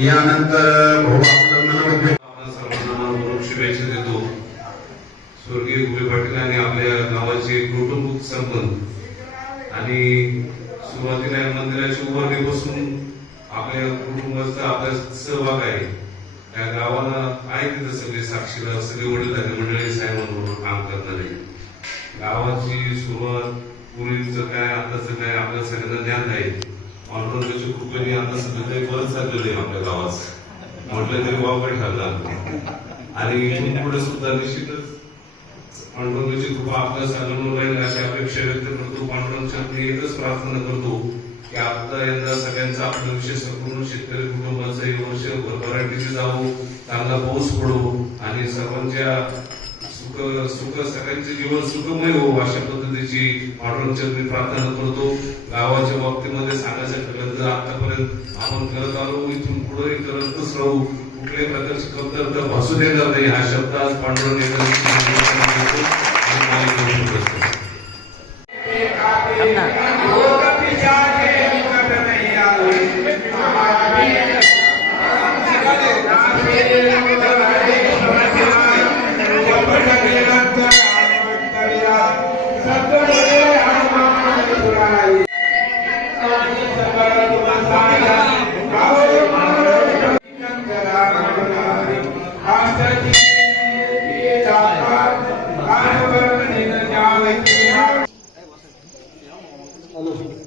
यानंतर भाऊ आपलं मनोज्ञ सर्वांना शुभेच्छा देतो. स्वर्गीय गुबे पाटील आणि आपल्या गावाचे कौटुंबिक संबंध आणि सुरुवातीला या मंदिराची उभारणीपासून आपल्या कुटुंबाचा आपला सहभाग आहे. त्या गावाला आहे तिथं सगळे साक्षीला सगळे वडीलधारी मंडळी साहेब म्हणून काम करणारे. गावाची सुरुवात पूर्वीचं काय आताचं काय आपल्या सगळ्यांना ज्ञान आहे. पांडुरंगाच्या कृपेने आता सगळं काही बरं चाललेलं आहे आपल्या गावात. म्हटलं तरी वाव ठरला? आणि इथून पुढे सुद्धा निश्चितच पांडुरंगाची कृपा आपल्या सगळ्यांवर राहील अशी अपेक्षा व्यक्त करतो. पांडुरंगच्या एकच प्रार्थना करतो की आता यंदा सगळ्यांचा आपलं विषय संपूर्ण शेतकरी कुटुंबाचं हे वर्ष भरभराटीचे जावो चांगला पाऊस पडो आणि सर्वांच्या सुख सुख सगळ्यांचे जीवन सुखमय हो अशा पद्धतीची पांडुरंगाच्या मी प्रार्थना करतो. गावाच्या बाबतीमध्ये सांगायचं ठरलं तर आतापर्यंत आपण करत आलो इथून पुढे करतच राहू. कुठल्याही प्रकारची कमतरता भासू देणार नाही हा शब्द आज पांडुरंग Alô.